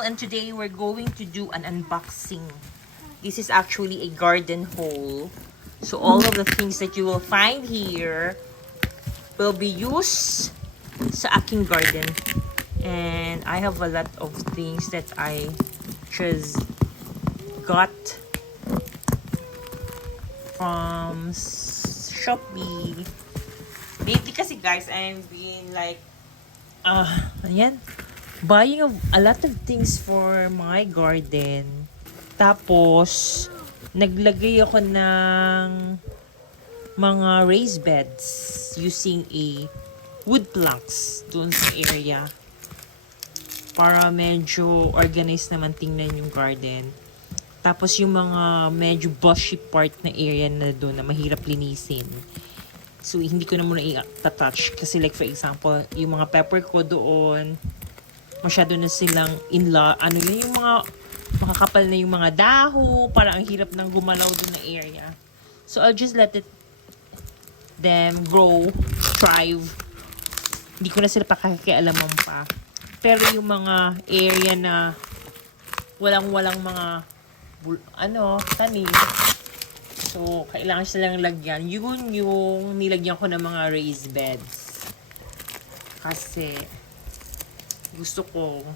channel, and today we're going to do an unboxing. This is actually a garden haul. So all of the things that you will find here will be used sa aking garden. And I have a lot of things that I just got from Shopee. Lately kasi guys, I've been like buying a lot of things for my garden. Tapos naglagay ako ng mga raised beds using a wood planks doon sa area para medyo organized naman tingnan yung garden. Tapos yung mga medyo bushy part na area na doon na mahirap linisin, so hindi ko na muna i-touch kasi like for example yung mga pepper ko doon masyado na silang yung mga makakapal na yung mga daho, parang ang hirap nang gumalaw doon na area. So I'll just let them grow, thrive. Hindi ko na sila pakikialaman pa. Pero yung mga area na walang mga tanim, so kailangan silang lagyan. Yun yung nilagyan ko ng mga raised beds. Kasi gusto ko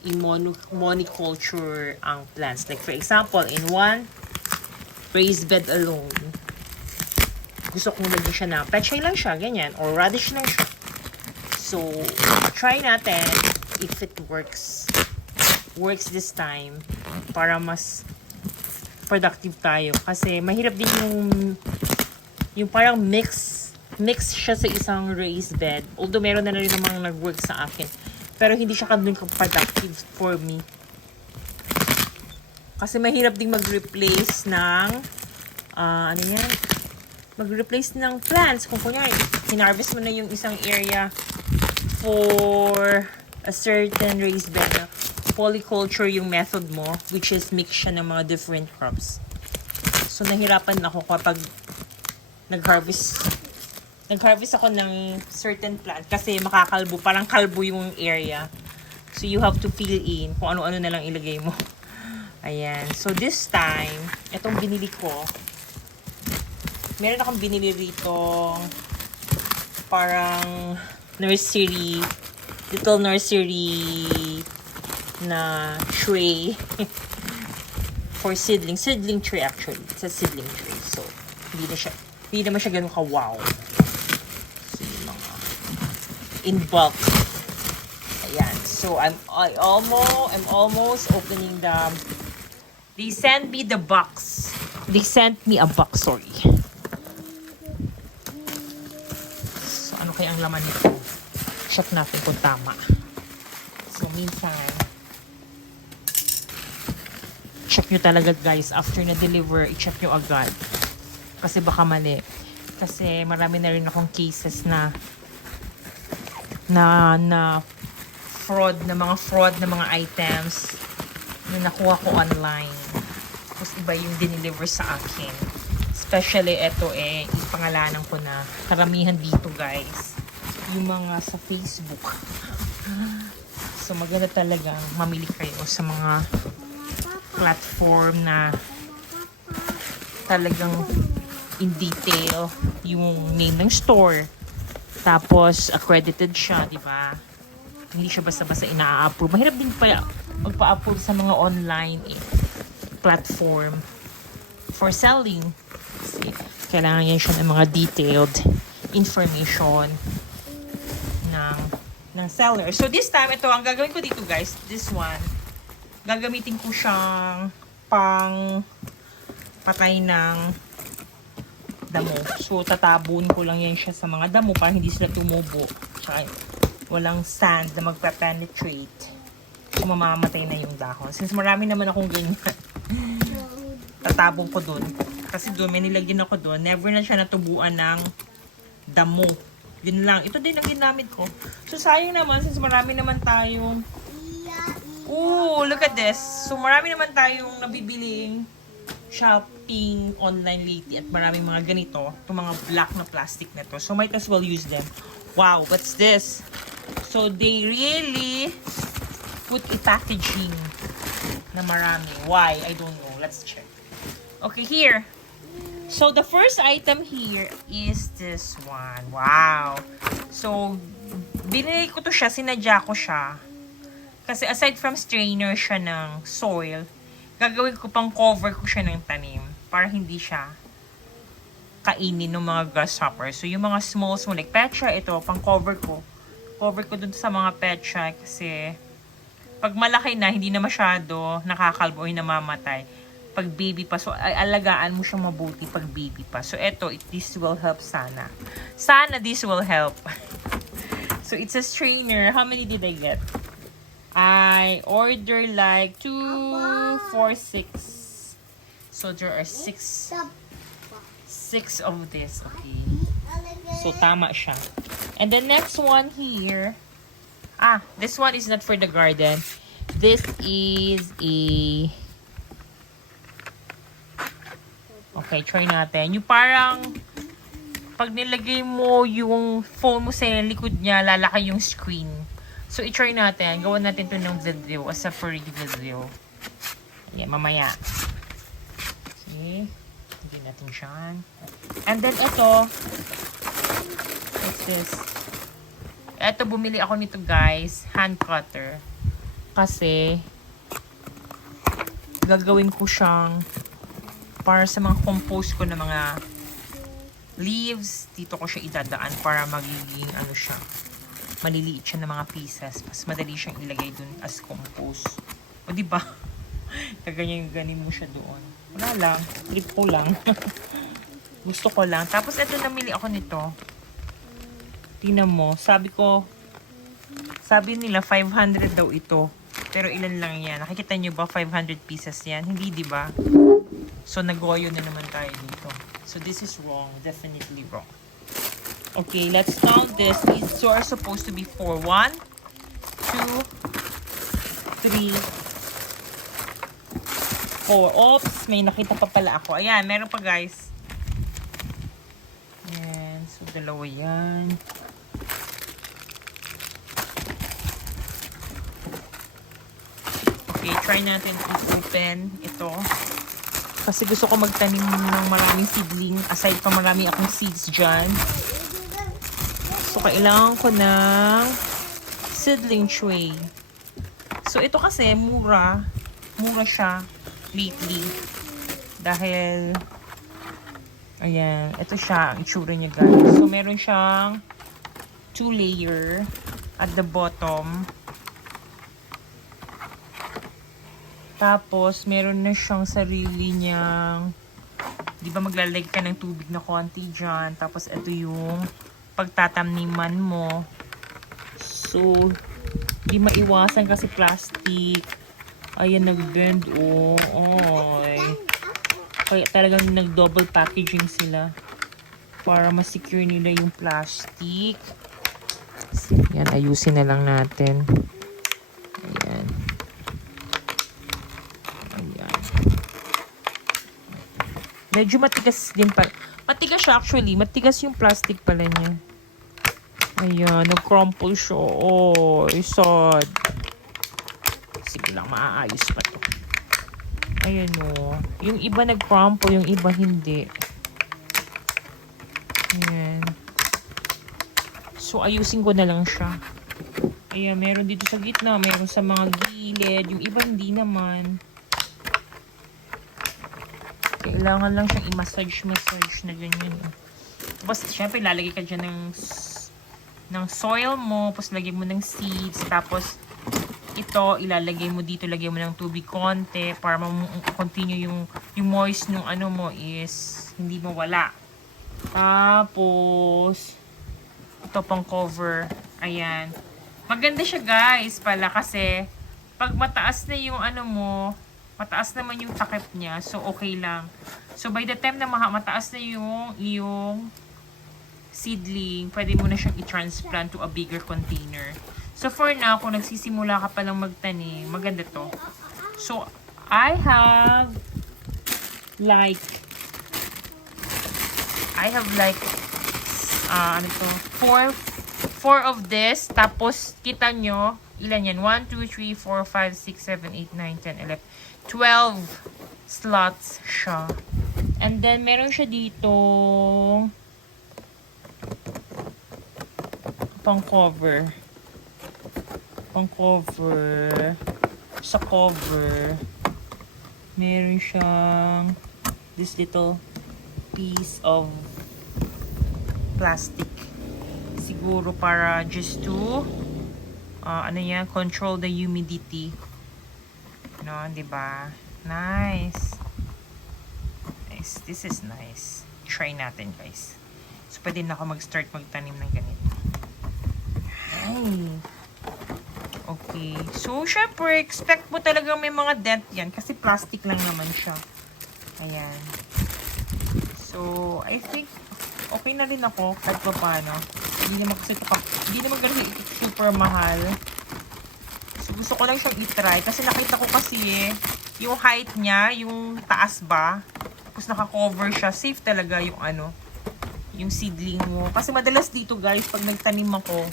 i-monoculture ang plants. Like for example, in one raised bed alone, gusto kong lagyan siya na pechay lang siya, ganyan, or radish lang siya. So, try natin if it works this time para mas productive tayo. Kasi mahirap din yung parang mix siya sa isang raised bed. Although meron na rin namang nag-work sa akin. Pero hindi siya ganun productive for me. Kasi mahirap ding mag-replace ng mag-replace ng plants. Kung kunyari, hinarvest mo na yung isang area for a certain raised bed na polyculture yung method mo, which is mix siya ng mga different crops. So, nahirapan ako kapag nag-harvest ako ng certain plant kasi makakalbo, parang kalbo yung area. So, you have to fill in kung ano-ano na lang ilagay mo. Ayan. So, this time, itong binili ko, meron akong binili rito parang little nursery na tray for seedling tray actually. It's a seedling tray. So, hindi naman siya ganun ka-wow. So, yung mga in bulk. Ayan. So, I'm almost opening they sent me the box. They sent me a box, sorry. So, ano kaya ang laman nito? Check natin kung tama. So, meantime, check nyo talaga guys. After na-deliver, i-check nyo agad. Kasi baka mali. Kasi marami na rin akong cases na fraud na mga items na nakuha ko online. Tapos iba yung dineliver sa akin. Especially ito ipangalanan ko na karamihan dito guys. Yung mga sa Facebook. So maganda talaga mamili kayo sa mga platform na talagang in detail yung name ng store. Tapos accredited siya, di ba? Hindi siya basta-basta ina-approve. Mahirap din pa magpa-approve sa mga online platform for selling. Kasi kailangan yan siya ng mga detailed information ng seller. So this time, ito, ang gagawin ko dito guys, this one, gagamitin ko siyang pang patay ng damo. So tatabon ko lang yan siya sa mga damo para hindi sila tumubo. Tsaka walang sand na magpa-penetrate. So mamamatay na yung dahon. Since marami naman akong ganyan, tatabon ko dun. Kasi doon, may nilagyan ako doon. Never na siya natubuan ng damo. Yun lang. Ito din ang ginamit ko. So, sayang naman, since marami naman tayong look at this. So, marami naman tayong nabibiling shopping online lately at maraming mga ganito. Itong mga black na plastic na to. So, might as well use them. Wow, what's this? So, they really put a packaging na marami. Why? I don't know. Let's check. Okay, here. So, the first item here is this one. Wow. So, binili ko to siya. Sinadya ko siya. Kasi aside from strainer siya ng soil, gagawin ko pang cover ko siya ng tanim para hindi siya kainin ng mga grasshopper. So, yung mga small like petcha, ito, pang cover ko. Cover ko dun sa mga petcha kasi pag malaki na, hindi na masyado nakakalbo o namamatay. Pag baby pa, so alagaan mo siya mabuti pag baby pa. So, ito, this will help sana. Sana this will help. So, it's a strainer. How many did I get? I ordered like 2, 4, 6. So, there are 6 of this. Okay. So, tama siya. And the next one here. This one is not for the garden. This is a... Okay, try natin. Yung parang, pag nilagay mo yung phone mo sa likod niya, lalaki yung screen. So, i-try natin. Gawan natin to ng video as a free video. Ayan, mamaya. Okay. Hindi natin siyan. And then, ito. What's this? Ito, bumili ako nito, guys. Hand cutter. Kasi, gagawin ko siyang para sa mga compost ko na mga leaves, dito ko siya idadaan para magiging ano siya, maliliit siya ng mga pieces. Mas madali siyang ilagay dun as compost. O diba? Kaganyan-ganin mo siya doon. Wala lang. Trip ko lang. Gusto ko lang. Tapos ito, namili ako nito. Tingnan mo. Sabi nila 500 daw ito. Pero ilan lang yan? Nakikita nyo ba 500 pieces yan? Hindi, diba? So, nagoyo na naman tayo dito. So, this is wrong. Definitely wrong. Okay, let's count this. These two are supposed to be 4. 1, 2, 3, 4. Oops, may nakita pa pala ako. Ayan, meron pa, guys. Ayan. So, dalawa yan. Okay, try natin i-open ito. Kasi gusto ko magtanim ng maraming seedling. Aside from marami akong seeds dyan. So, kailangan ko ng seedling tray. So, ito kasi mura. Mura siya lately. Dahil, ayan, ito siya, ang itsura niya, guys. So, meron siyang 2 layer at the bottom. Tapos, meron na siyang sarili niyang, di ba maglalagay ka ng tubig na konti dyan. Tapos, ito yung pagtatamniman mo. So, di maiwasan kasi plastic. Ayan, nag-bend. Oy. Kaya talagang nag-double packaging sila. Para ma-secure nila yung plastic. Yan, ayusin na lang natin. Ayan. Medyo matigas din pala. Matigas siya actually. Matigas yung plastic pala niya. Ayan, nag-crumple siya. Oh, sad. Sige lang, maaayos pa to. Ayan o. Yung iba nag-crumple, yung iba hindi. Ayan. So, ayusin ko na lang siya. Ayan, meron dito sa gitna. Meron sa mga gilid. Yung iba hindi naman. Kailangan lang siyang i-massage na ganyan. Tapos, syempre, lalagay ka dyan ng soil mo. Tapos, lagay mo ng seeds. Tapos, ito, ilalagay mo dito. Lagay mo ng tubig konti. Para continue yung moist ng ano mo is hindi mawala. Tapos, ito pang cover. Ayan. Maganda siya, guys, pala. Kasi, pag mataas na yung ano mo, mataas naman yung takip niya. So, okay lang. So, by the time na mataas na yung seedling, pwede mo na siyang i-transplant to a bigger container. So, for now, kung nagsisimula ka pa lang magtanim, maganda to. So, I have like ano to, 4 of this. Tapos, kita nyo, Ilan yan? 1, 2, 3, 4, 5, 6, 7, 8, 9, 10, 11. 12 slots siya. And then, meron siya dito pang cover. Sa cover, meron siyang this little piece of plastic. Siguro para just to control the humidity. No, 'di ba? Nice. This is nice. Try natin, guys. So, pwede na ako mag-start magtanim ng ganito. Ay. Okay. So, syempre, expect mo talagang may mga dent yan kasi plastic lang naman siya. Ayan. So, I think okay na rin ako kahit pa paano. Hindi naman ganun super mahal. So, gusto ko lang siyang i-try kasi nakita ko kasi yung height niya, yung taas ba, tapos naka-cover siya. Safe talaga yung yung seedling mo. Kasi madalas dito, guys, pag nagtanim ako,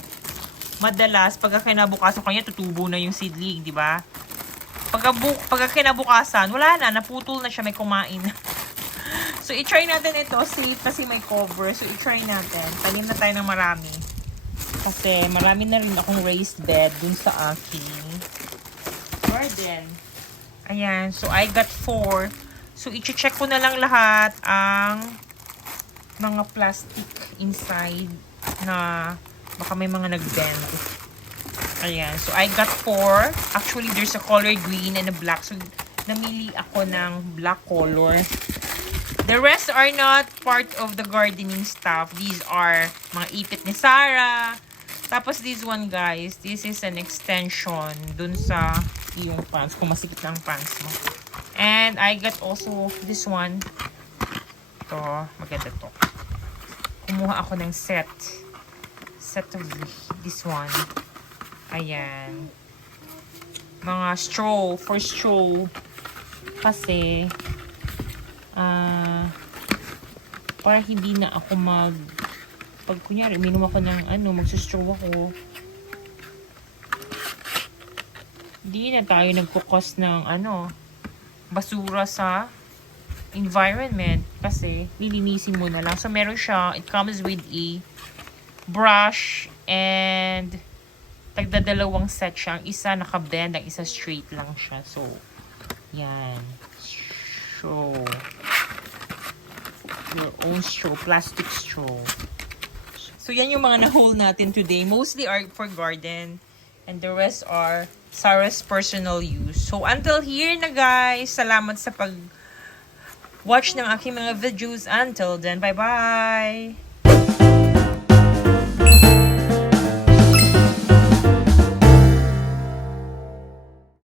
pagka kinabukasan kanya, tutubo na yung seedling, di ba? Pagka kinabukasan, wala na, naputol na siya, may kumain. So, i-try natin ito. Safe kasi may cover. So, i-try natin. Tanim na tayo ng marami. Kasi, marami na rin akong raised bed dun sa aking garden. Ayan. So, I got 4. So, i-check ko na lang lahat ang mga plastic inside na baka may mga nag-bend. Ayan. So, I got 4. Actually, there's a color green and a black. So, namili ako ng black color. The rest are not part of the gardening stuff. These are mga ipit ni Sarah. Tapos, this one, guys. This is an extension dun sa iyong pants. Kung masikip na ang pants mo. And, I got also this one. Ito. Maganda to. Kumuha ako ng set of this one. Ayan. Mga straw. For straw. Kasi, para hindi na ako pag kunyari, uminom ako ng magsustraw ako. Hindi na tayo nagkukos ng basura sa environment. Kasi, lilinisin mo na lang. So, meron siya. It comes with a brush and tagdadalawang set siya. Ang isa naka-bend, ang isa straight lang siya. So, yan. So, your own straw, plastic straw. So, yan yung mga na-haul natin today. Mostly are for garden and the rest are Sarah's personal use. So, until here na, guys. Salamat sa pag-watch ng aking mga videos. Until then, bye-bye!